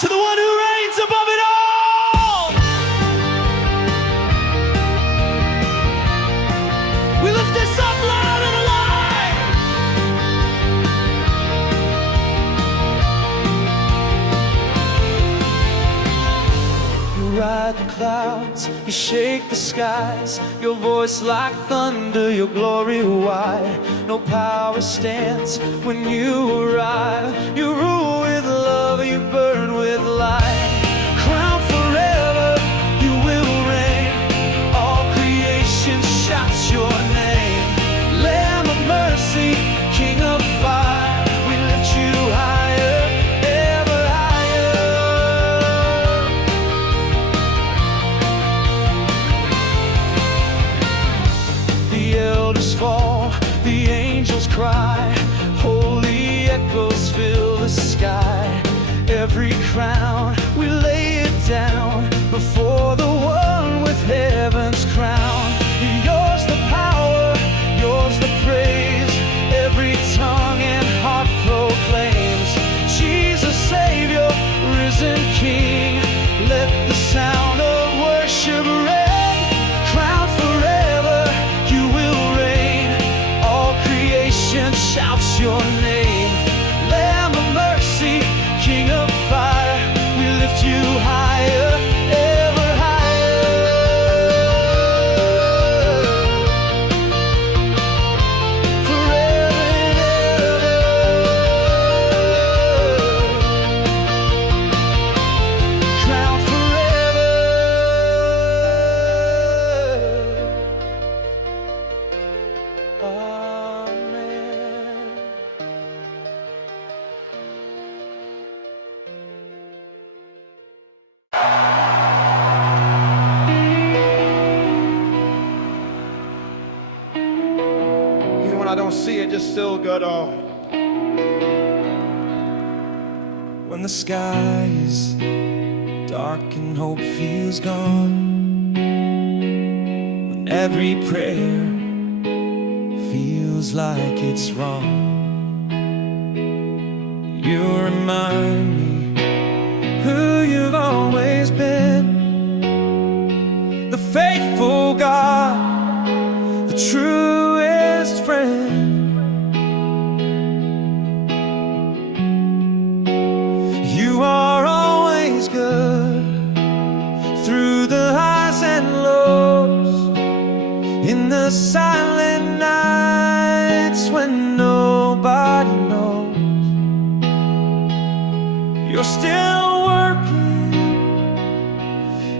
to the one who reigns above it all. We lift this up loud and alive. You ride the clouds, you shake the skies, your voice like thunder, your glory wide. No power stands when you arrive. You rule with love, you burn with light. Crowned forever, you will reign. All creation shouts your name. Lamb of mercy, King of fire, we lift you higher, ever higher. The elders fall, the angels cry, holy echoes fill the sky. Every crown, we lay it down before the one with heaven's crown. Yours the power, yours the praise, every tongue and heart proclaims Jesus Savior, risen King. Let the sound of worship ring. Crowned forever, you will reign. All creation shouts your name. Lamb of mercy, King of fire, we lift you higher, ever higher. Forever and ever. Crowned forever. Amen. Even when I don't see it, just still good. Oh, When the sky is dark and hope feels gone, when every prayer feels like it's wrong, you remind me who you've always been, the faithful God, the truest friend. You are always good through the highs and lows, in the silent nights when nobody knows. You're still working,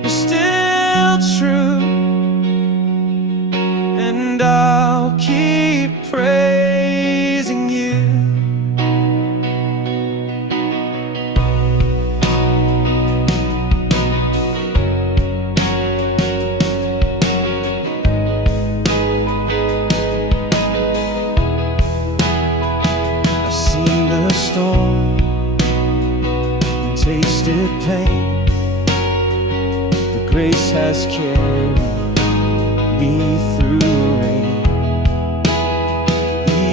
you're still true, and I'll keep praising you. I've seen the storm, tasted pain, but grace has carried me through rain.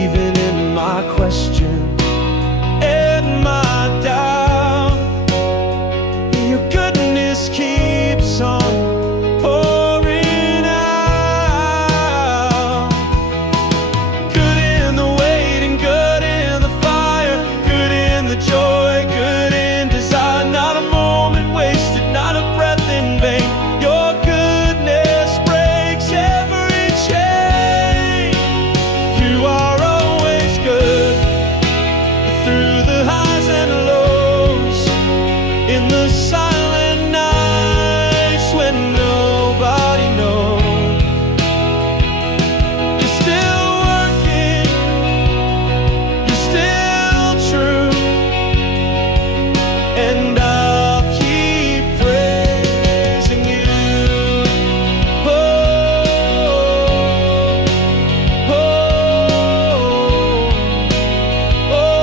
Even in my question and my doubt, your goodness keeps on pouring out. Good in the waiting, good in the fire, good in the joy, good in desire. Not a moment wasted, not a breath in vain. Your goodness breaks every chain. You are always good through the highs and lows, in the silent nights when nobody knows. You're still working, you're still true, and I'll keep praising you. Oh, oh, oh,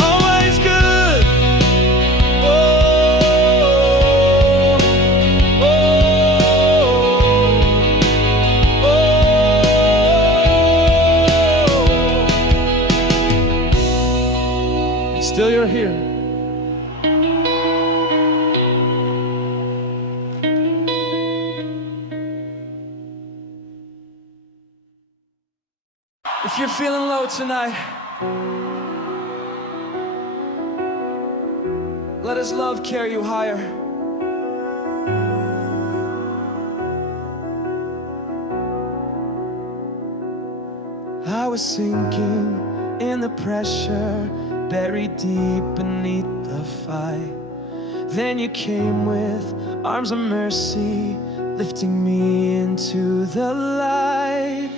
always good. Oh, oh, oh. Still you're here. If you're feeling low tonight, let His love carry you higher. I was sinking in the pressure, buried deep beneath the fight. Then you came with arms of mercy, lifting me into the light.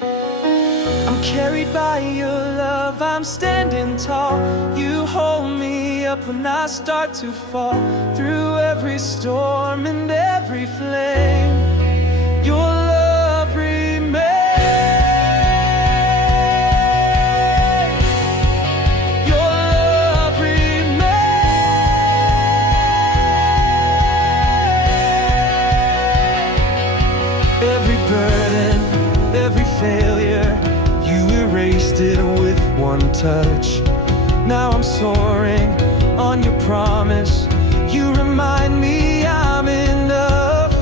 I'm carried by your love, I'm standing tall. You hold me up when I start to fall. Through every storm and every flame, your love remains. Your love remains. Every burden, every failure, erased it with one touch. Now I'm soaring on your promise. You remind me I'm enough.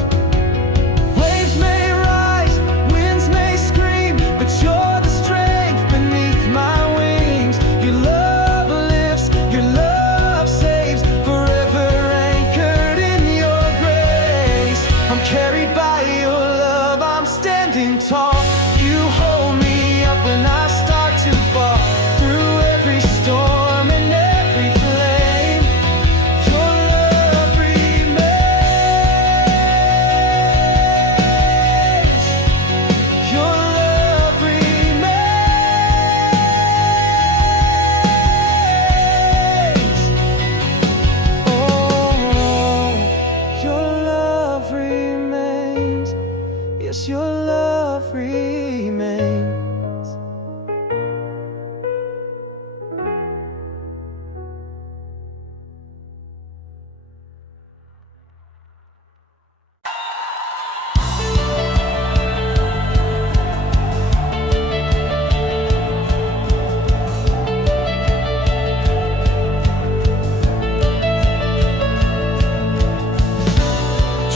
Waves may rise, winds may scream, but you're the strength beneath my wings. Your love lifts, your love saves, forever anchored in your grace. I'm carried by your love, I'm standing tall. You hold me when I start to fall. Through every storm and every flame, your love remains. Your love remains. Oh, your love remains. Yes, your love remains.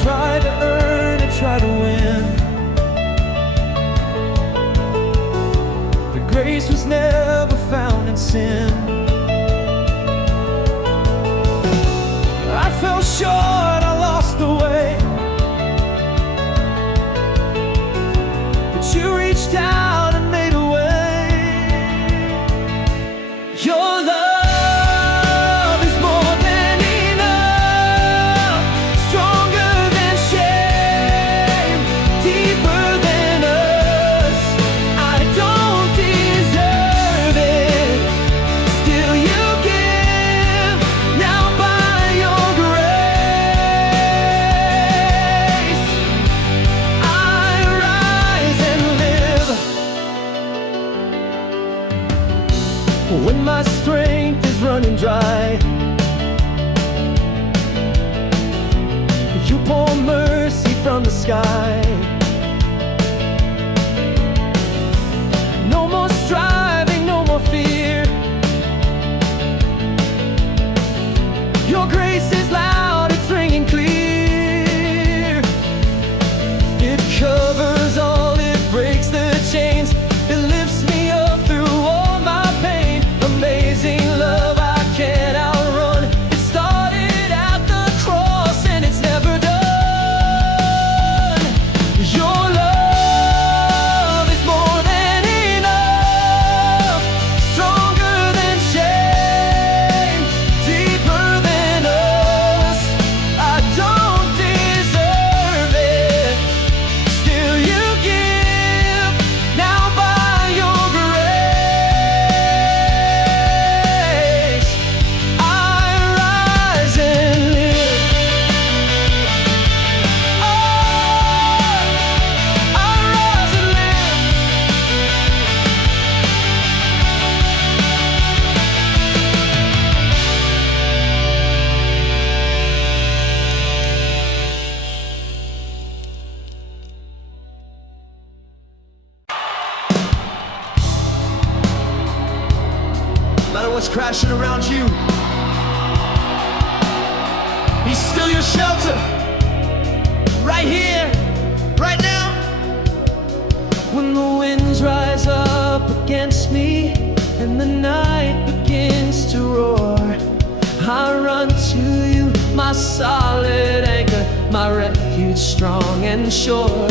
Try to earn and try to win, but grace was never found in sin. I fell short, I lost the way, but you reached out and made a way. Your love when my strength is running dry, you pour mercy from the sky. No more striving, no more fear. Your grace is loud, it's ringing clear. It covers all, it breaks the chains, it lifts me up through all my pain. Amazing love I can't outrun. It started at the cross and it's never done. Your love is more than enough. crashing around you. He's still your shelter, right here, right now. When the winds rise up against me and the night begins to roar, I run to you, my solid anchor, my refuge strong and sure.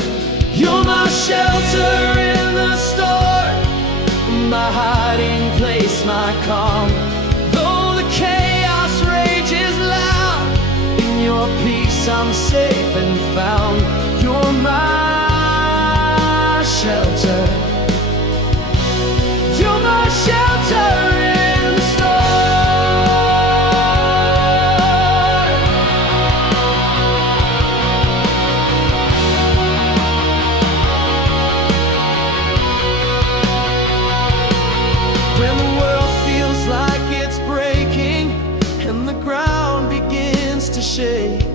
You're my shelter in the storm, my hiding place, my calm. Though the chaos rages loud, in your peace I'm safe and found. You're my shelter. You're my shelter in the storm. When the world feels like it's breaking and the ground begins to shake,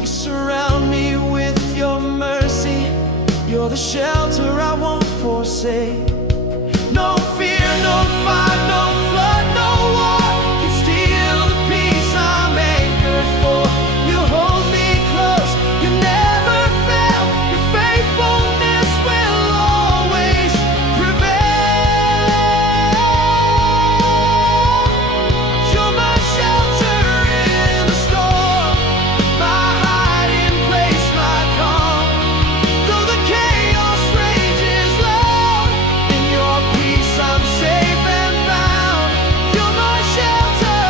you surround me with your mercy. You're the shelter I won't forsake. No fear, no fire, no flood, no war can steal the peace I'm anchored for. You hold me close, you never fail. Your faithfulness will always prevail. You're my shelter in the storm, my hiding place, my calm. Though the chaos rages loud, in your peace I'm safe and found. You're my shelter.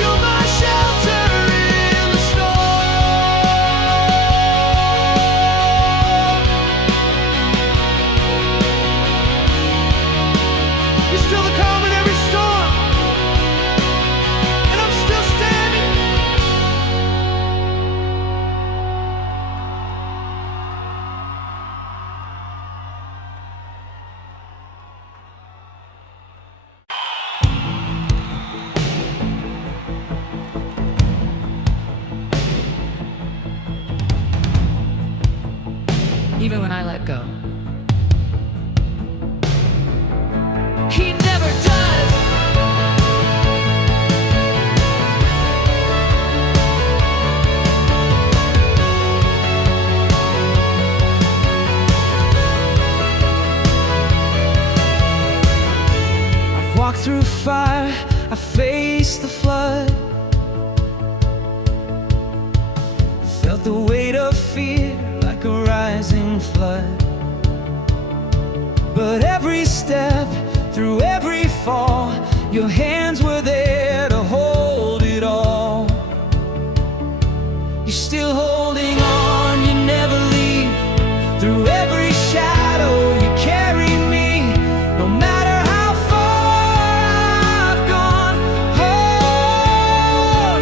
You're my shelter in the storm. You're still the calm in every storm, and I'm still standing. Even when I let go, He never does. I've walked through fire, I faced the flood, felt the weight of fear like a rising flood. But every step, through every fall, your hands were there to hold it all. You're still holding on, you never leave. Through every shadow, you carry me. No matter how far I've gone, oh,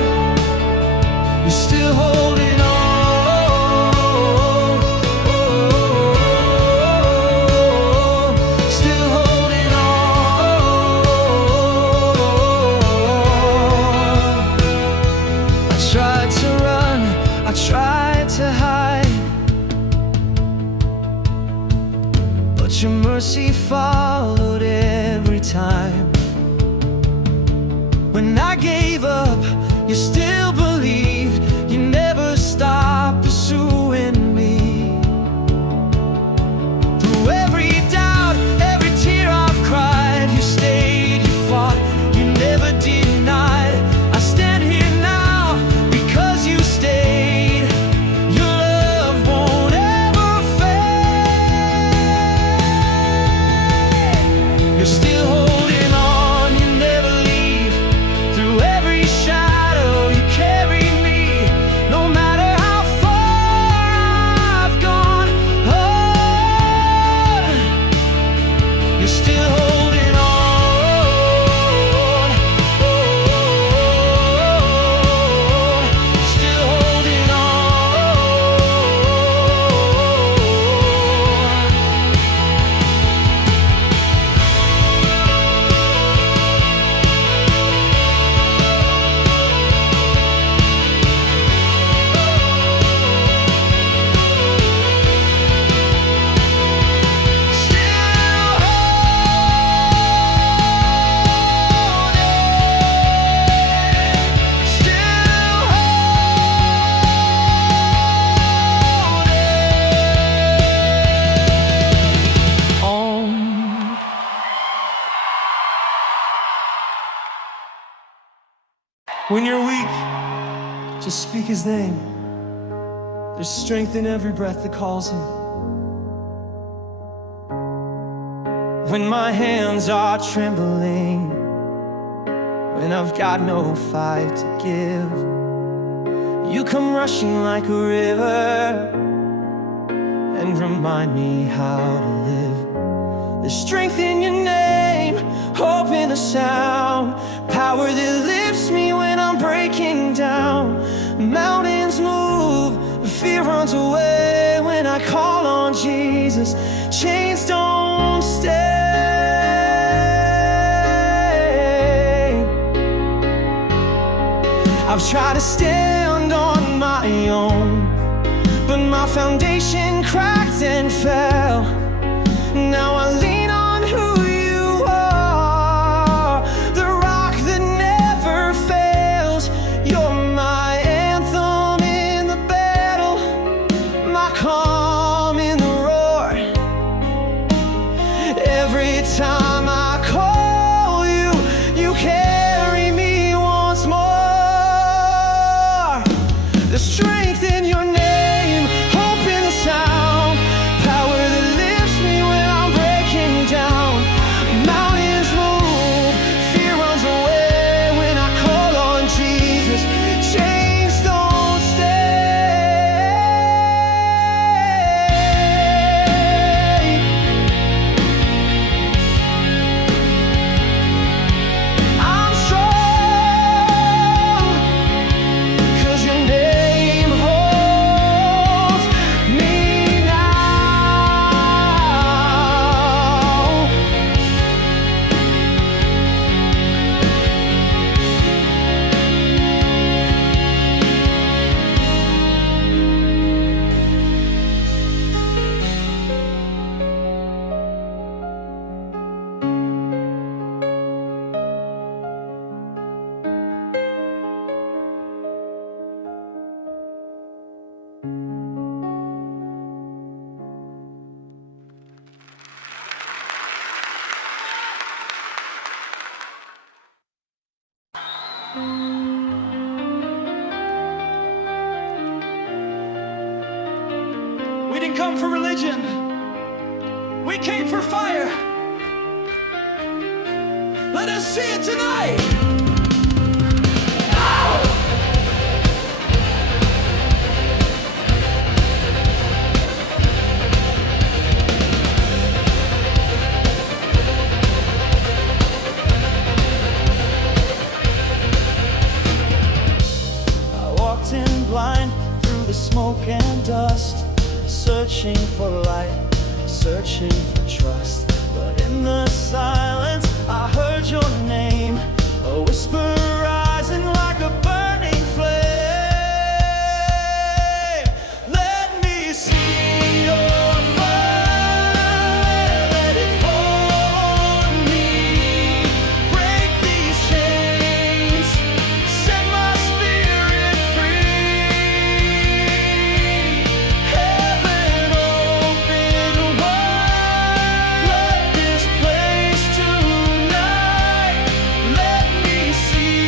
you're still holding on. Still holding on. I tried to run, I tried to hide, but your mercy followed every time. When I gave up, you still believed. You never stopped pursuing me. Through every doubt, every tear I've cried, you stayed, you fought, you never denied. I stand here now because you stayed. Your love won't ever fade. You're still holding on, you never leave. Through every shadow, you When you're weak, just speak his name. There's strength in every breath that calls him. When my hands are trembling, when I've got no fight to give, you come rushing like a river and remind me how to live. There's strength in your name, hope in the sound, power that lifts me when I'm breaking down. Mountains move, fear runs away when I call on Jesus. Chains don't stay. I've tried to stand on my own, but my foundation cracked and fell. Now I lean on who you are, the rock that never fails. You're my anthem in the battle, my calm in the roar. Every time I call you, you carry me once more. The strength in your name, hope in the sound, power that lifts me when I'm breaking down. Mountains move, fear runs away when I call on Jesus. Chains don't stay. I'm strong, 'cause your name holds me now. We didn't come for religion, we came for fire. Let us see it tonight. I walked in blind through the smoke and dust, searching for light, searching for trust. But in the silence, I heard your name, a whisper rising like a burning flame. Let me see your fire, let it fall on me. Break these chains, set my spirit free. Heaven open wide, flood this place tonight. Let me see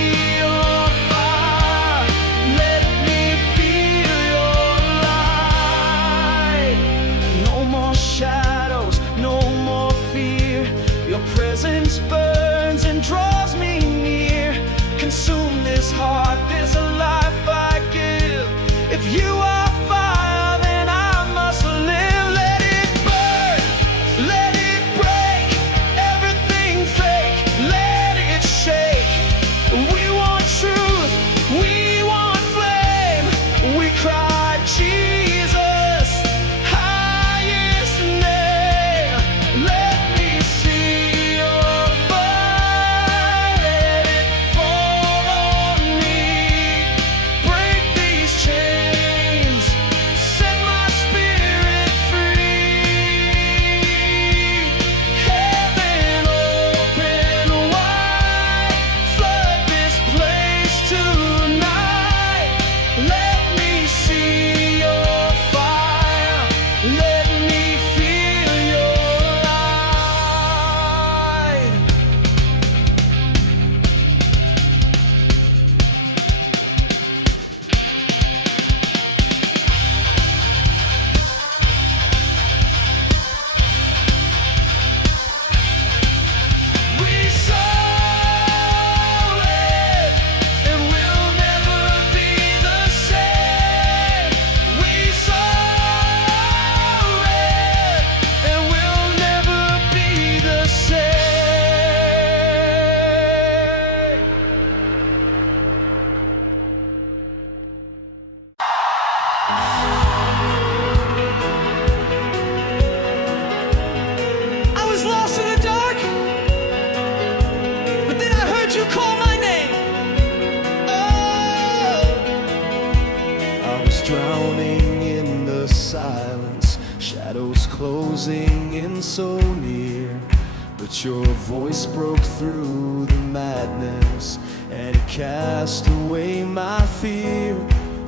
closing in so near, but your voice broke through the madness and it cast away my fear.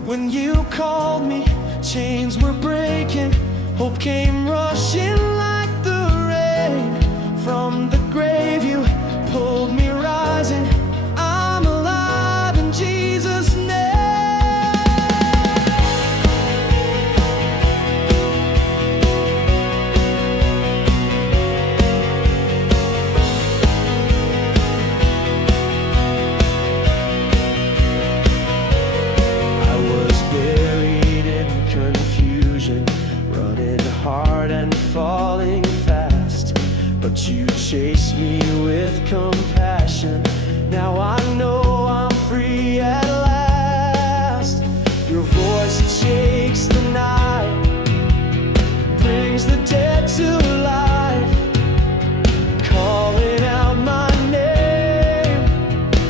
When you called me, chains were breaking, hope came rushing like the rain. From the grave you pulled me rising, I'm alive in Jesus' name. Hard and falling fast, but you chased me with compassion. Now I know I'm free at last. Your voice shakes the night, brings the dead to life, calling out my name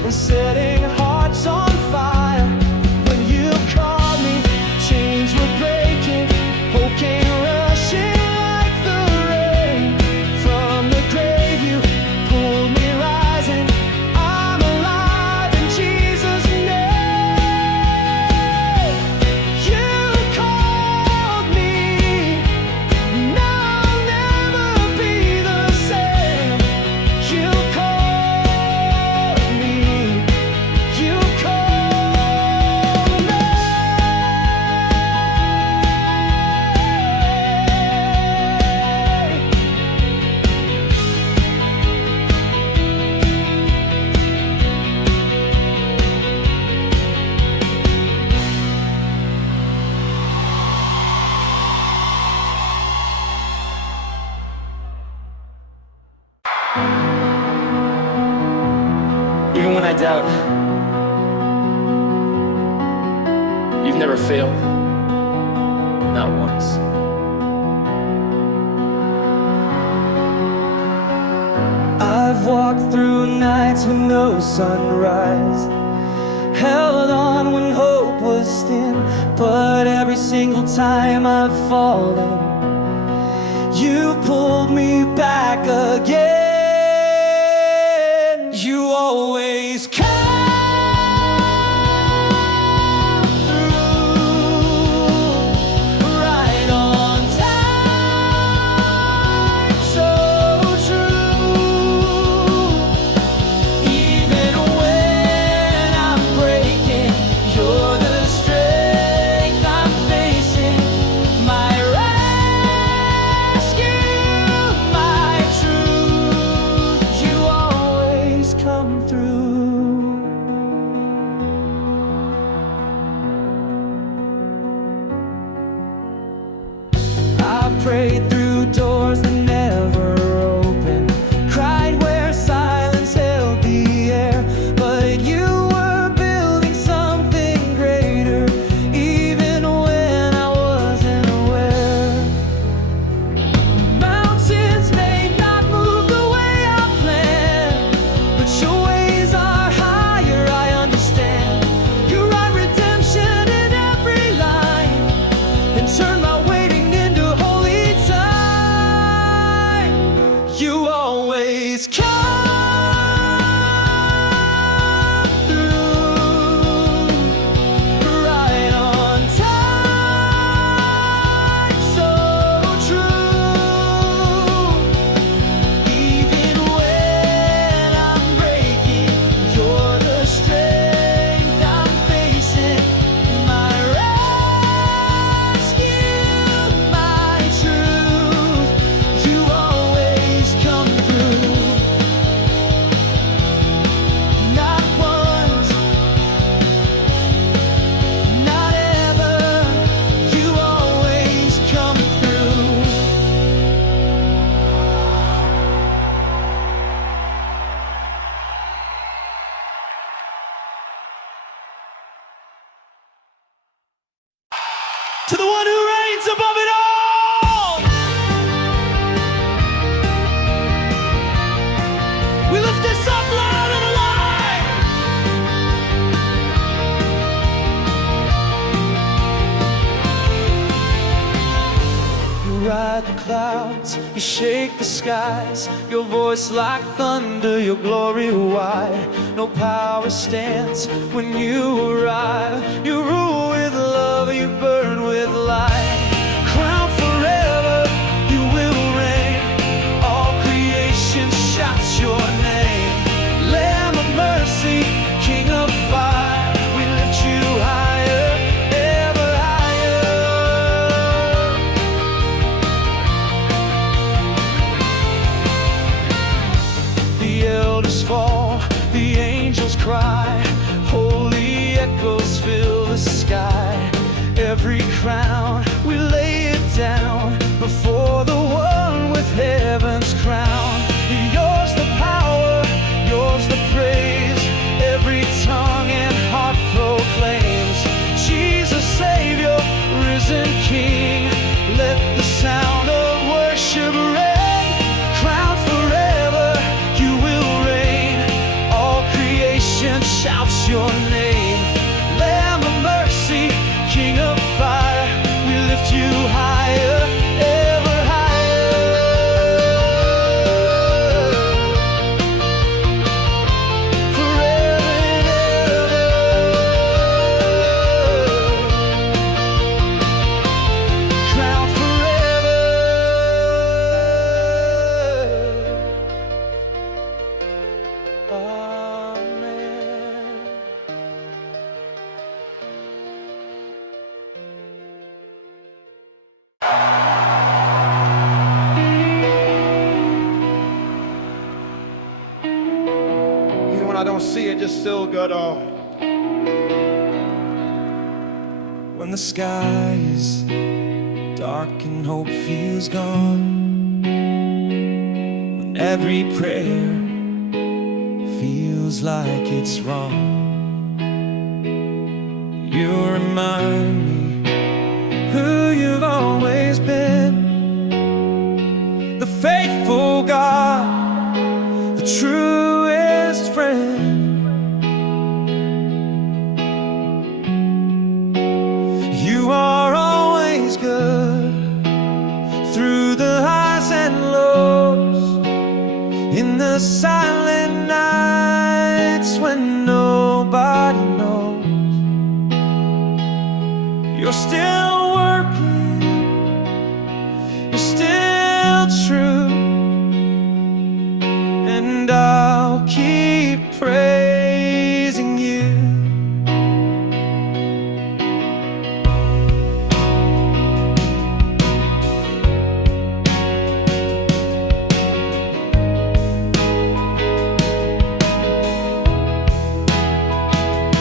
and setting hearts on fire. When you called me, chains were breaking, hope came like the rain. From the grave you pulled me rising, I'm alive in Jesus' name. You called me, now I'll never be the same. You called me, you called me. Even when I doubt, you've never failed, not once. I've walked through nights with no sunrise, held on when hope was thin, but every single time I've fallen, you pulled me back again. You always come through, right on time, so true. Even when I'm breaking, you're the strength I'm facing, my rescue, my truth. You always come through. I've prayed through doors that never opened, cried where silence held the air, but you were building something greater, even when I wasn't aware. Mountains may not move the way I planned, but your ways are higher, I understand. You write redemption in every line and turn my waiting into holy time. You always come through, right on time, so true. Even when I'm breaking, you're the strength I'm facing, my rescue, my truth. You always come through. Not once, not ever. You always come through. To the one who reigns above it all, we lift this up loud and alive. You ride the clouds. You shake the skies, your voice like thunder, your glory wide. No power stands when you arrive. You rule with love, you burn with light. Crowned forever, you will reign. All creation shouts your name. Lamb of mercy, King of fire, we lift you higher, ever higher. The elders fall, the angels cry. Holy echoes fill the sky. Every crown, we lay it down before the one with heaven's crown. Yours the power, yours the praise. Every tongue and heart proclaims Jesus Savior, risen King. Let the sound of worship ring. Crowned forever, you will reign. All creation shouts your name. Lamb of mercy, King of fire, we lift you higher, ever higher. Forever and ever. Crowned forever. Amen. Even when I don't see it, just still good. Oh. When the sky is dark and hope feels gone, when every prayer feels like it's wrong, you remind me who you've always been. The faithful God, the truest friend. You are always good through the highs and lows, in the silent nights when nobody knows. You're still working, you're still true, and I'll keep praising you.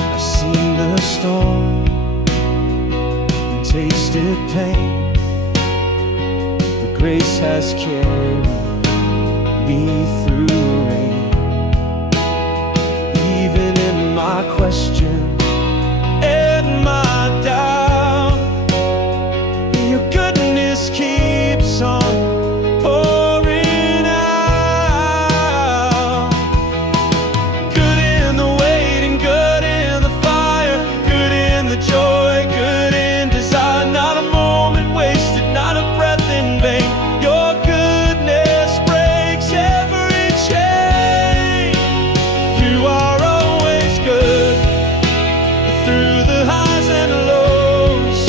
I've seen the storm and tasted pain, but grace has carried me through the rain. Even in my question and my doubt, your goodness keeps on pouring out. Good in the waiting, good in the fire, good in the joy, good in desire. Not a moment wasted, not a breath in vain. Your goodness breaks every chain. You are always good through the highs and lows,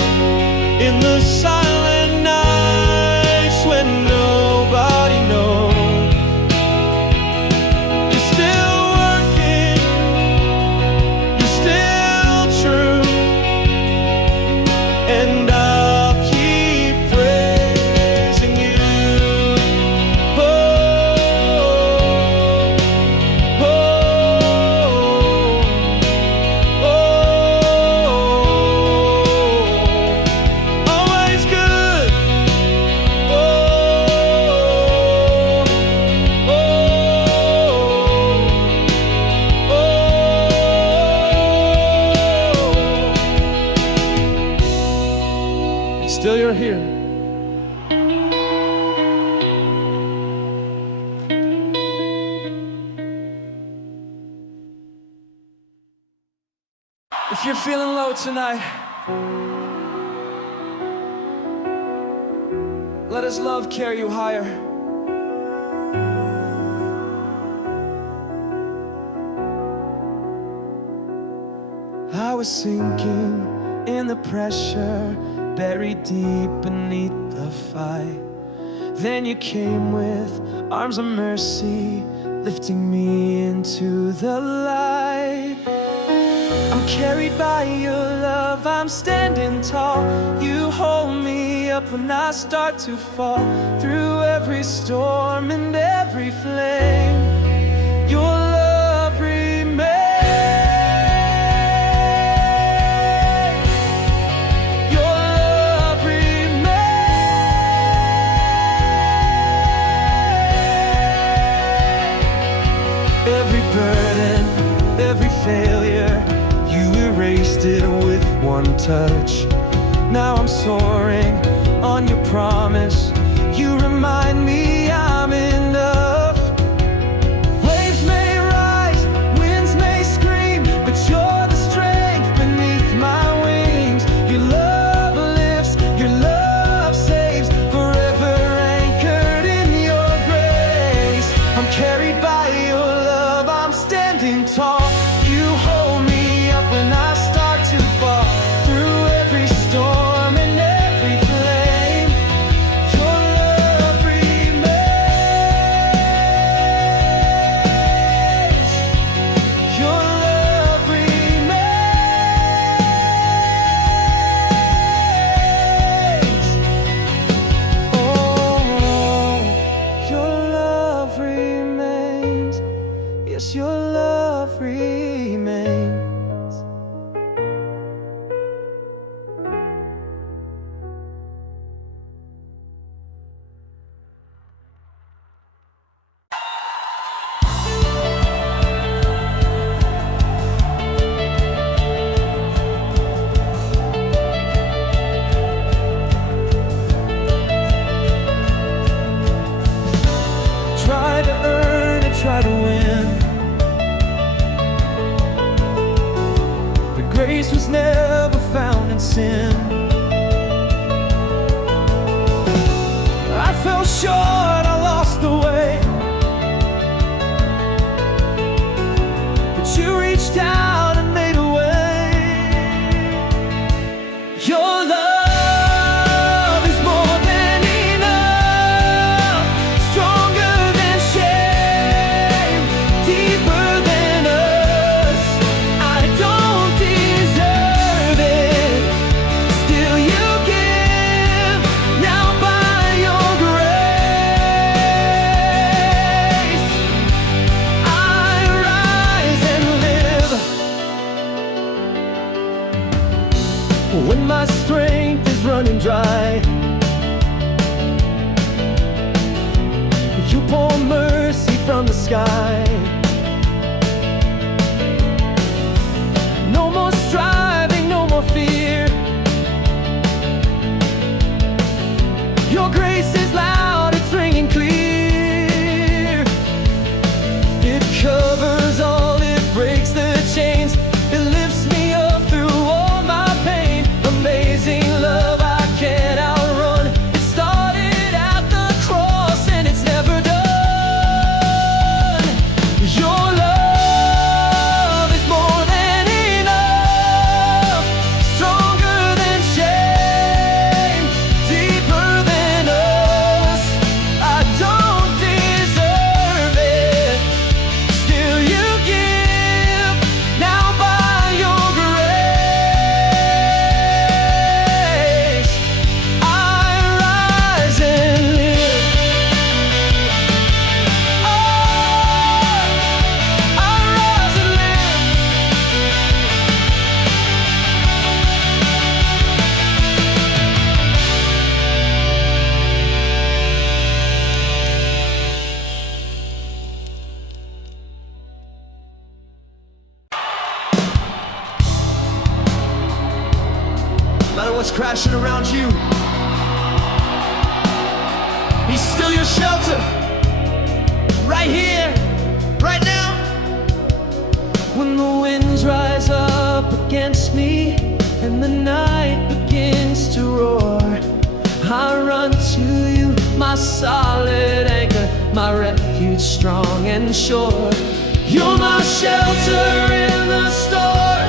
in the silent nights when nobody knows. You're still working, you're still true, and I'll keep praising you. Oh, oh, oh, always good. Oh, oh, and still you're here. If you're feeling low tonight, let His love carry you higher. I was sinking in the pressure, buried deep beneath the fight. Then you came with arms of mercy, lifting me into the light. I'm carried by your love, I'm standing tall. You hold me up when I start to fall. Through every storm and every flame, your love remains. Your love remains. Every burden, every failure, you erased it with one touch. Now I'm soaring on your promise. You remind me I'm enough. Waves may rise, winds may scream, but you're the strength beneath my wings. Your love lifts, your love saves, forever anchored in your grace. I'm carried by your love, I'm standing tall. You hold me up when I start to fall. Through every storm and every flame, your love remains. Your love remains. Oh, your love remains. Yes, your love remains. Try to earn and try to win, but grace was never found in sin. I fell short, I lost the way, but you reached out and made a way. Your love is more than enough, stronger than shame, deeper than us. I don't deserve it, still you give. Now by your grace, I rise and live. When my strength is running dry, you pour mercy from the sky. No more striving, no more fear. Your grace is loud, it's ringing clear. It covers all, it breaks the chains. It lifts me up through all my pain. Amazing love I can't outrun. It started at the cross and it's never done. Your love is more than enough, stronger than shame, deeper than us. I don't deserve it, still you give. Now by your grace, I rise and live. Oh, I rise and live. No matter what's crashing around you, he's still your shelter. Right here, right now. When the winds rise up against me and the night begins to roar, I run to you, my solid anchor, my refuge strong and sure. You're my shelter in the storm,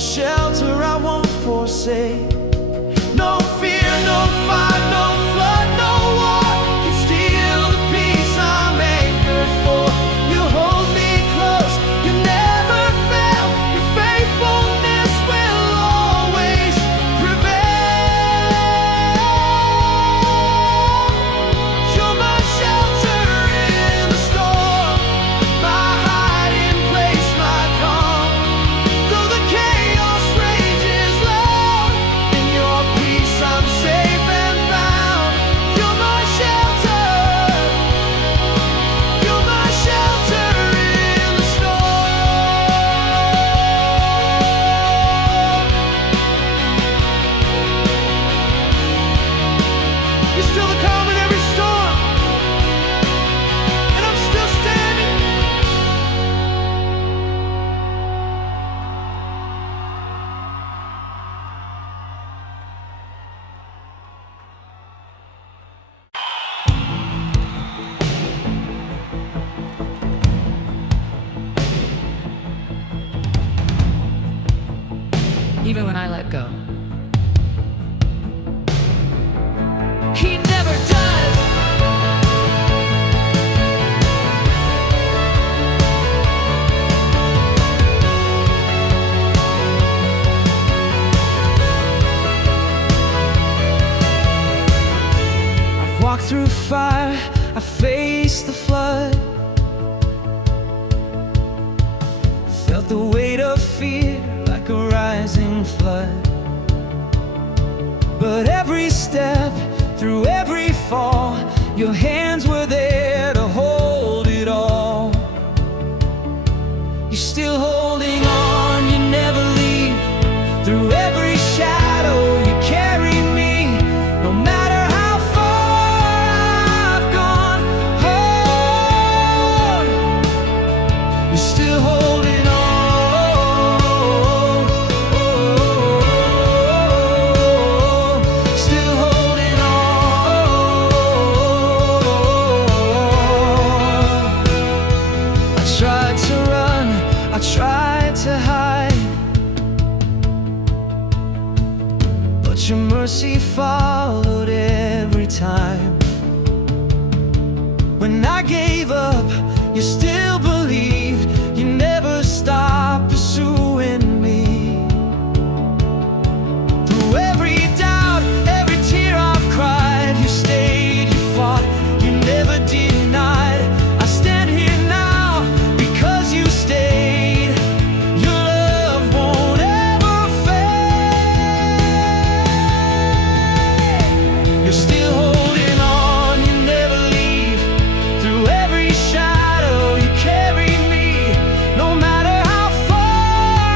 shelter I won't forsake. No fear, no fight, no flood, no war can steal the peace I'm anchored for. You hold me close, you never fail. Your faithfulness will always prevail. You're my shelter in the storm, my hiding place, my calm. Though the chaos rages loud, in your peace I'm safe and found. You're my shelter, you're my shelter in the storm. You're still the calm in every storm, and I'm still standing. Even when I let go. He never does. I've walked through fire, I faced the flood, felt the weight of fear like a rising flood. But every step, through every fall, your hands were there to hold it all. You're still holding on, you never leave. Through every shadow, you carry me. No matter how far I've gone, oh, you're still holding on. Still holding on. I tried to run, I tried to hide, but your mercy followed every time. When I gave up, you still believed. You never stopped pursuing me. Through every doubt, every tear I've cried, you stayed, you fought, you never denied. I stand here now because you stayed. Your love won't ever fade. You're still holding on, you never leave. Through every shadow, you carry me. No matter how far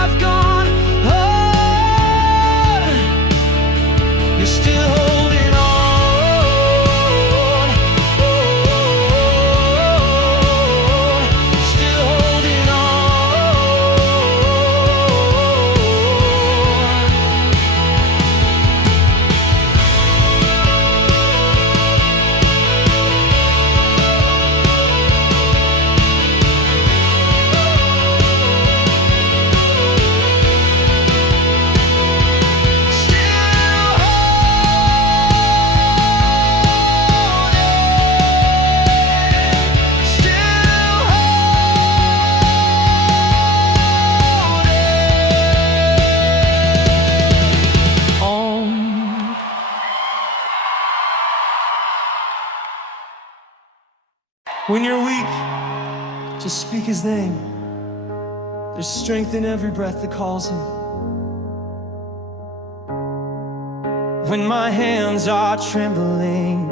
I've gone, oh, you're still holding on. Oh, still holding on. When you're weak, just speak his name. There's strength in every breath that calls him. When my hands are trembling,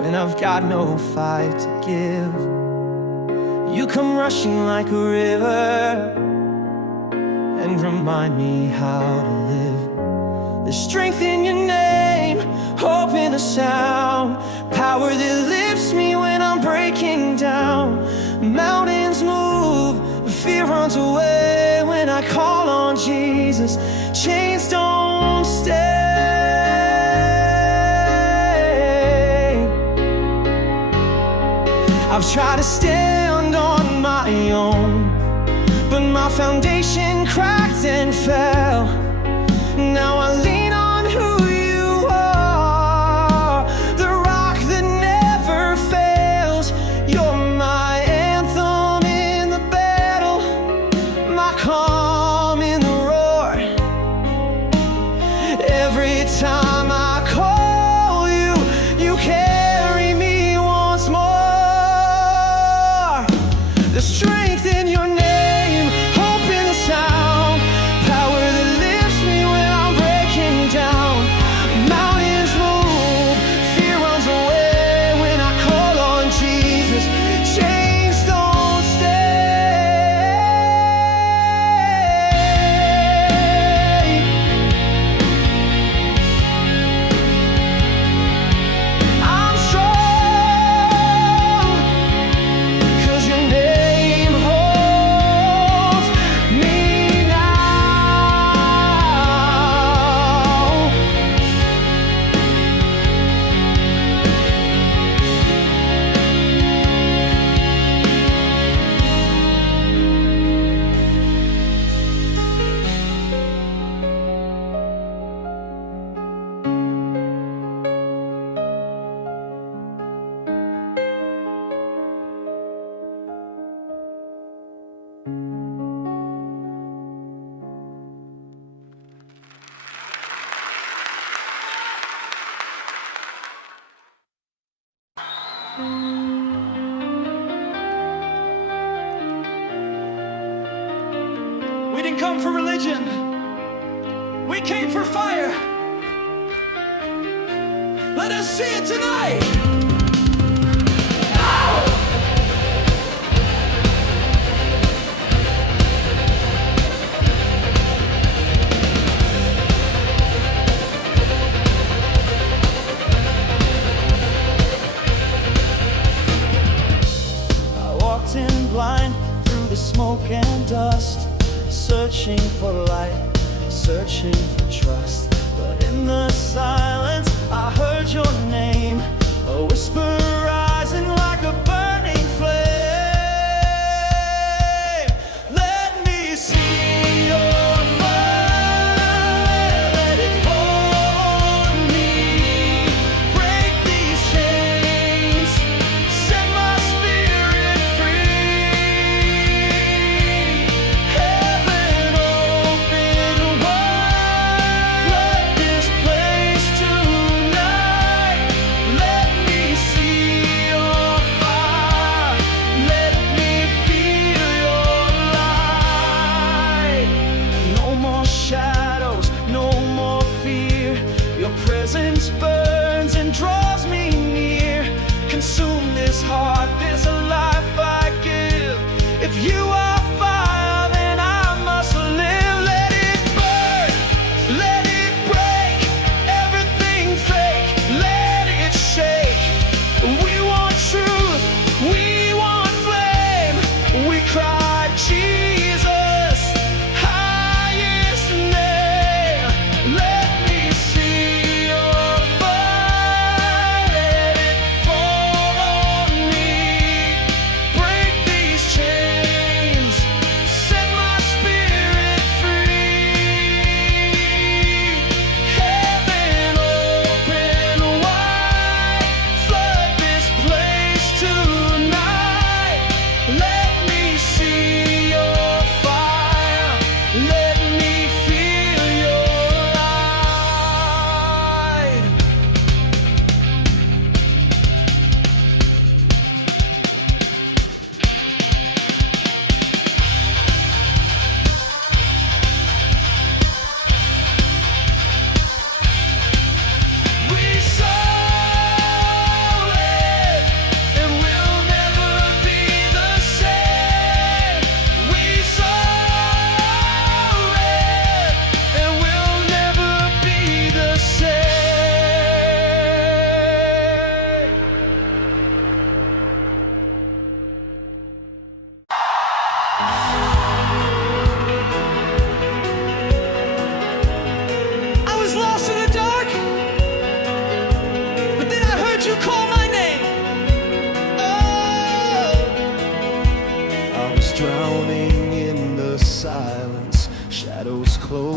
when I've got no fight to give, you come rushing like a river and remind me how to live. There's strength in your name, hope in a sound, power that lifts me when I'm breaking down. Mountains move, fear runs away when I call on Jesus. Chains don't stay. I've tried to stand on my own, but my foundation cracked and fell. Now I lean on who you are, the rock that never fails. You're my anthem in the battle, my calm in the roar. Every time I call you, you carry me once more. The strength in your name, hope in the sound, power that lifts me when I'm breaking down. Mountains move, fear runs away when I call on Jesus. Chains don't stay. I'm strong, 'cause your name holds me now. We didn't come for religion. We came for fire. Let us see it tonight. I walked in blind through the smoke and dust, searching for light, searching for trust. But in the silence, I heard your name, a whisper rising like a burning flame. Let me see your fire, let it fall on me. Break these chains, set my spirit free. Heaven open wide, flood this place tonight. Let me see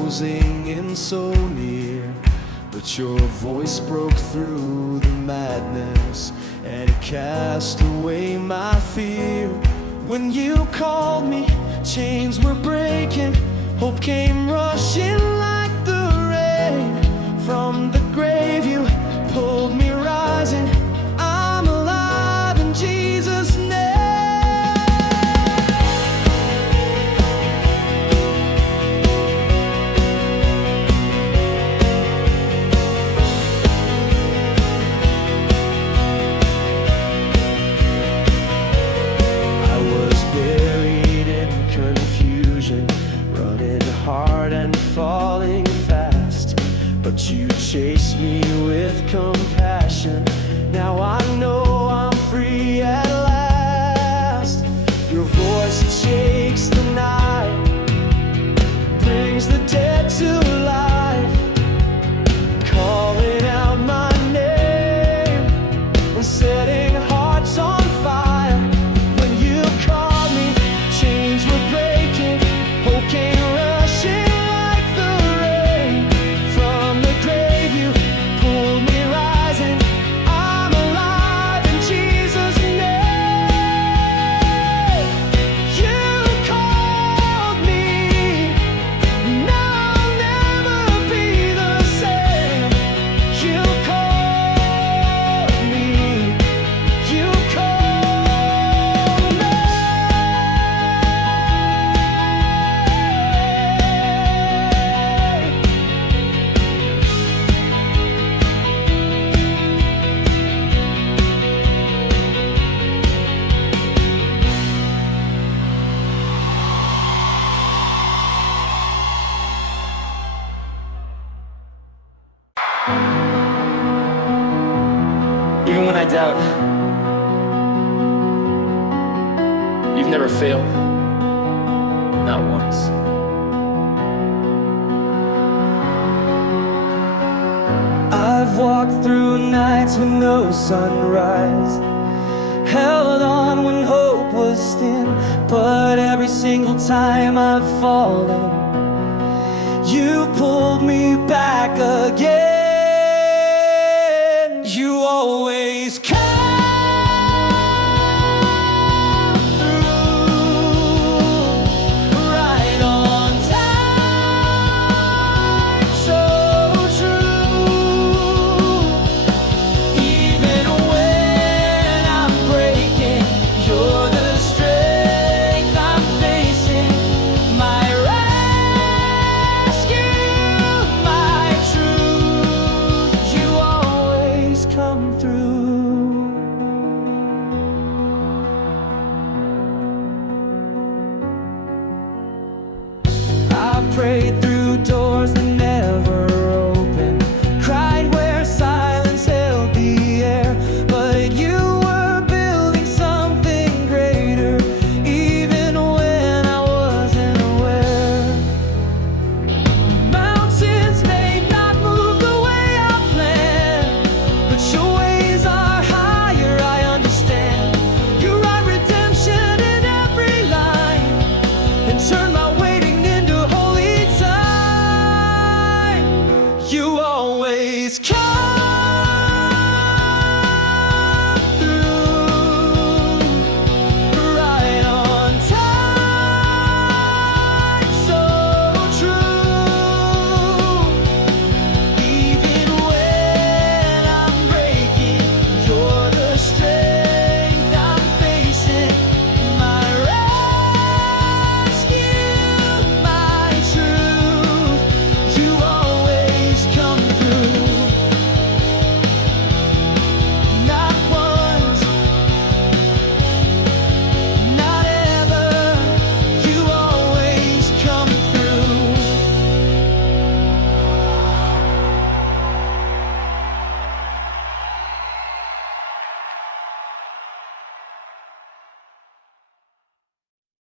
closing in so near, but your voice broke through the madness and it cast away my fear. When you called me, chains were breaking, hope came rushing like the rain. From the grave you pulled me rising, I'm alive in Jesus' name. Hard and falling fast, but you chase me with compassion. Now I know I'm free at last. Your voice shakes the night, brings the dead to life, calling out my name and setting hearts on fire. When you called me, chains were breaking, hope came Even when I doubt, you've never failed, not once. I've walked through nights with no sunrise, held on when hope was thin, but every single time I've fallen, you pulled me back again.